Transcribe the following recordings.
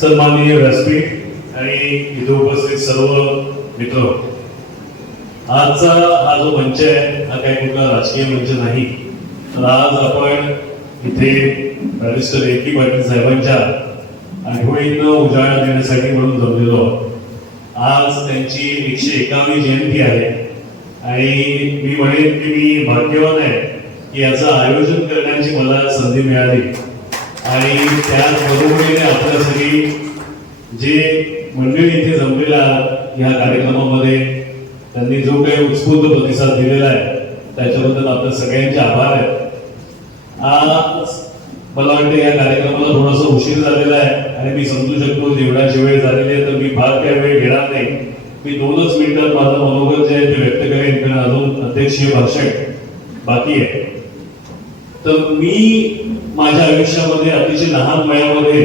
सन्माननीय व्यासपीठ आणि इथे उपस्थित सर्व मित्र. आजचा हा जो मंच आहे हा काही कुठला राजकीय मंच नाही. तर आज आपण इथे बॅरिस्टर ए पी पाटील साहेबांच्या आठवणींना उजाळा देण्यासाठी म्हणून जमलेलो आहोत. आज त्यांची एकशे एकावी जयंती आहे आणि मी म्हणेन की मी भाग्यवान आहे की याचं आयोजन करण्याची मला संधी मिळाली. आणि त्याच बरोबरीने आपल्या सगळी जे मंडळी इथे जमलेल्या या कार्यक्रमामध्ये त्यांनी जो काही उत्स्फूर्त प्रतिसाद दिलेला आहे त्याच्याबद्दल आपल्या सगळ्यांचे आभार आहेत. आज मला वाटतं या कार्यक्रमाला थोडासा उशीर झालेला आहे आणि मी समजू शकतो जेवणाची वेळ झालेली आहे तर मी फार काही वेळ घेणार नाही. मी दोनच मिनिटात माझं मनोगत जे आहे ते व्यक्त करेन कारण अजून अध्यक्षीय भाषण बाकी आहे. तर मी माझ्या आयुष्यामध्ये अतिशय लहान वयामध्ये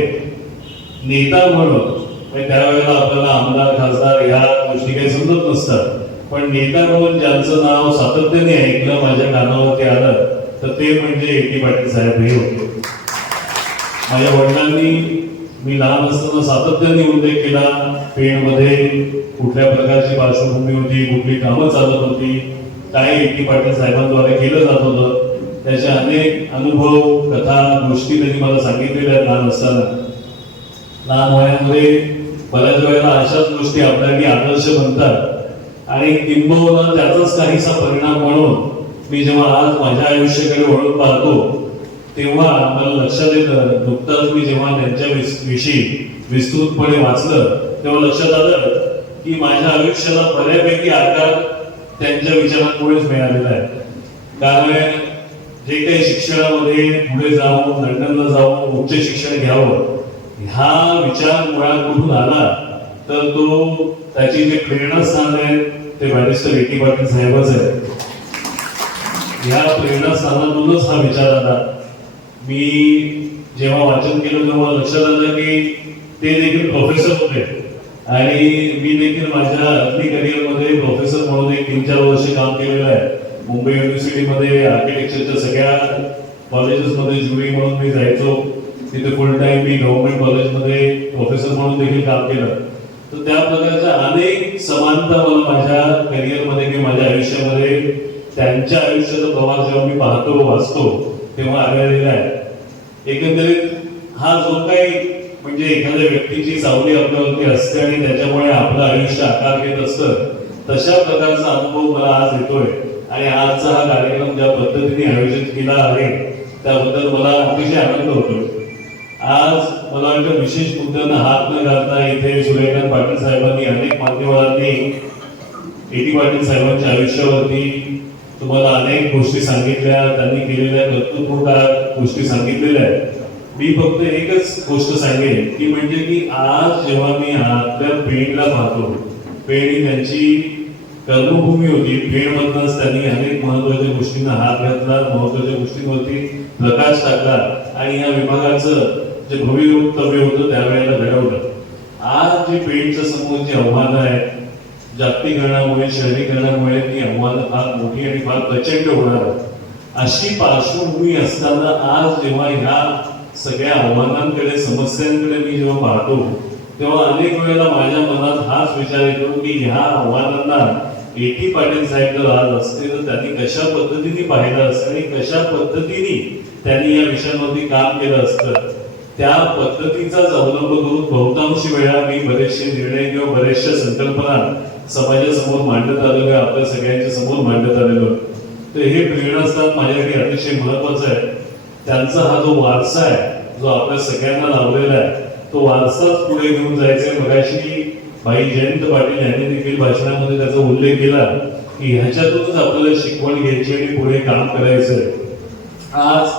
नेता म्हणून त्यावेळेला आपल्याला आमदार खासदार या गोष्टी काही समजत नसतात. पण नेता म्हणून ज्यांचं नाव सातत्याने ऐकलं माझ्या कानावरती आलं तर ते म्हणजे ए. पाटील साहेब हे होते. माझ्या वडिलांनी मी लहान असताना सातत्याने उल्लेख केला पेणमध्ये कुठल्या प्रकारची पार्श्वभूमी होती कुठली कामं चालत होती काय ए. पाटील साहेबांद्वारे केलं जात होतं त्याचे अनेक अनुभव कथा गोष्टी त्यांनी मला सांगितलेल्या लहान असताना. लहान वयामध्ये बऱ्याच वेळेला अशाच गोष्टी आपल्याला आदर्श बनतात आणि किंबहुना त्याचाच काहीसा परिणाम म्हणून मी जेव्हा आज माझ्या आयुष्याकडे वळून पाहतो तेव्हा मला लक्षात येतं नुकताच मी जेव्हा त्यांच्या विषयी विस्तृतपणे वाचलं तेव्हा लक्षात आलं की माझ्या आयुष्याला बऱ्यापैकी आकार त्यांच्या विचारांमुळेच मिळालेला आहे. कारण जे काही शिक्षणामध्ये पुढे जाऊन लंडनला जाऊन उच्च शिक्षण घ्यावं हा विचार मुळात कुठून आला? तर तो त्याची जे प्रेरणास्थान आहे ते बॅरिस्टर एटी पाटील साहेबच आहे. या प्रेरणास्थानातूनच हा विचार आला. मी जेव्हा वाचन केलं तेव्हा लक्षात आलं की ते देखील प्रोफेसर होते. आणि मी देखील माझ्या अग्नी करिअरमध्ये प्रोफेसर म्हणून एक तीन चार वर्ष काम केलेलं आहे. मुंबई युनिव्हर्सिटीमध्ये आर्किटेक्चरच्या सगळ्या कॉलेजेसमध्ये ज्युरी म्हणून मी जायचो. तिथे फुल टाइम मी गव्हर्नमेंट कॉलेजमध्ये प्रोफेसर म्हणून देखील काम केलं. तर त्या प्रकारच्या अनेक समानता मला माझ्या करिअरमध्ये किंवा माझ्या आयुष्यामध्ये त्यांच्या आयुष्याचा प्रवास जेव्हा मी पाहतो वाचतो तेव्हा आढळलेला आहे. एकंदरीत हा जो काही म्हणजे एखाद्या व्यक्तीची सावली आपल्यावरती असते आणि त्याच्यामुळे आपलं आयुष्य आकार घेत असतं तशा प्रकारचा अनुभव मला आज येतोय. आणि आजचा हा कार्यक्रम ज्या पद्धतीने आयोजित केला आहे त्याबद्दल मला अतिशय आनंद होतो. आज मला वाटतं विशेष मुद्द्यांना हात न घालता इथे सूर्यकांत पाटील साहेबांनी अनेक मान्यवरांनी ए टी पाटील साहेबांच्या आयुष्यावरती तुम्हाला अनेक गोष्टी सांगितल्या त्यांनी केलेल्या कर्तृत्वकार गोष्टी सांगितलेल्या आहेत. मी फक्त एकच गोष्ट सांगेन की म्हणजे की आज जेव्हा मी आपल्या पेणला पाहतो पेणी त्यांची कर्मभूमी होती. पेणमधनच त्यांनी अनेक महत्त्वाच्या गोष्टींना हात घातला. महत्त्वाच्या गोष्टींवरती प्रकाश टाकला. आणि या विभागाचं जे भवितव्य होतं त्यावेळेला घडवलं. आज जे पेणच्या समोर जी आव्हानं आहेत जागतिकरणामुळे शहरीकरणामुळे ती आव्हानं फार मोठी आणि फार प्रचंड होणार आहेत. अशी पार्श्वभूमी असताना आज जेव्हा ह्या सगळ्या आव्हानांकडे समस्यांकडे मी जेव्हा पाहतो तेव्हा अनेक वेळेला माझ्या मनात हाच विचार येतो की ह्या आव्हानांना ए टी पाटील साहेब जर आज असते तर त्यांनी कशा पद्धतीने पाहिलं असतं आणि कशा पद्धतीने त्यांनी या विषयांवरती काम केलं असतं त्या पद्धतीचाच अवलंब करून बहुतांश वेळा मी बरेचसे निर्णय किंवा बऱ्याचशा संकल्पना समाजासमोर मांडत आलेलो आहे आपल्या सगळ्यांच्या समोर मांडत आलेलो तर हे प्रेरणास्थान माझ्यासाठी अतिशय महत्वाचं आहे. त्यांचा हा जो वारसा आहे जो आपल्या सगळ्यांना लावलेला आहे तो वारसाच पुढे घेऊन जायचा आहे मगाशी भाई जयंत पाटील यांनी देखील भाषणामध्ये त्याचा उल्लेख केला की ह्याच्यातूनच आपल्याला शिकवण घ्यायची आणि पुढे काम करायचं आहे आज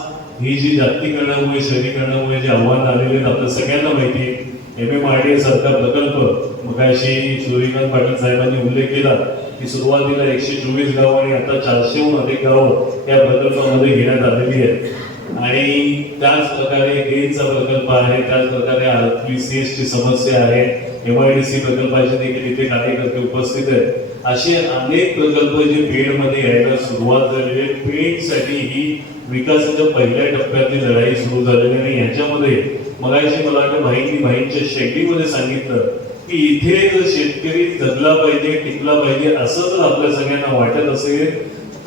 ही जी जागतिकरणामुळे शहरीकरणामुळे जे आव्हान आलेले आहेत आपल्या सगळ्यांना माहिती एम एम आर डी सारखा प्रकल्प मगाशी सूर्यकांत पाटील साहेबांनी उल्लेख केला की सुरुवातीला एकशे चोवीस गाव आणि आता चारशेहून अधिक गावं या प्रकल्पामध्ये घेण्यात आलेली आहेत. आणि त्याच प्रकारे ग्रीनचा प्रकल्प आहे त्याच प्रकारे आपली सीएस ची समस्या आहे. एमआयडीसी प्रकल्पाचे देखील इथे कार्यकर्ते उपस्थित आहेत. असे अनेक प्रकल्प जे पेडमध्ये यायला सुरुवात झालेली आहे. पेडसाठी ही विकासाच्या पहिल्या टप्प्यातली लढाई सुरू झालेली आहे. आणि याच्यामध्ये मगाशी मला वाटतं भाईंनी भाईंच्या शैलीमध्ये सांगितलं की इथे जर शेतकरी जगला पाहिजे टिकला पाहिजे असं जर आपल्या सगळ्यांना वाटत असेल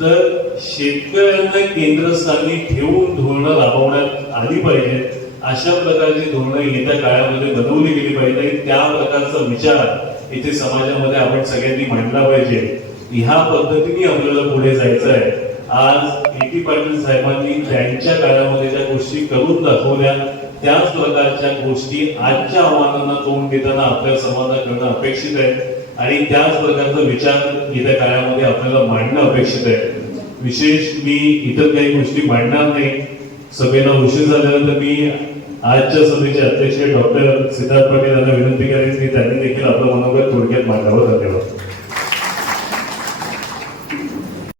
तर शेतकऱ्यांना केंद्रस्थानी ठेवून धोरणं राबवण्यात आली पाहिजे अशा प्रकारची धोरणं येत्या काळामध्ये बनवली गेली पाहिजे. आणि त्या प्रकारचा विचार इथे समाजामध्ये आपण सगळ्यांनी मांडला पाहिजे. ह्या पद्धतीने आपल्याला पुढे जायचं आहे. आज ए टी पाटील साहेबांनी त्यांच्या काळामध्ये ज्या गोष्टी करून दाखवल्या त्याच प्रकारच्या गोष्टी आजच्या आव्हानांना तोंड देताना आपल्या समाजात करणं अपेक्षित आहे आणि त्याच प्रकारचा विचार येत्या काळामध्ये आपल्याला मांडणं अपेक्षित आहे. विशेष मी इतर काही गोष्टी मांडणार नाही. सभेला उशीर झाल्यानंतर मी आजच्या सभेचे अध्यक्ष डॉक्टर सिद्धार्थ पाटील यांना विनंती करेन की त्यांनी देखील आपलं मनोगत थोडक्यात मांडावं धन्यवाद.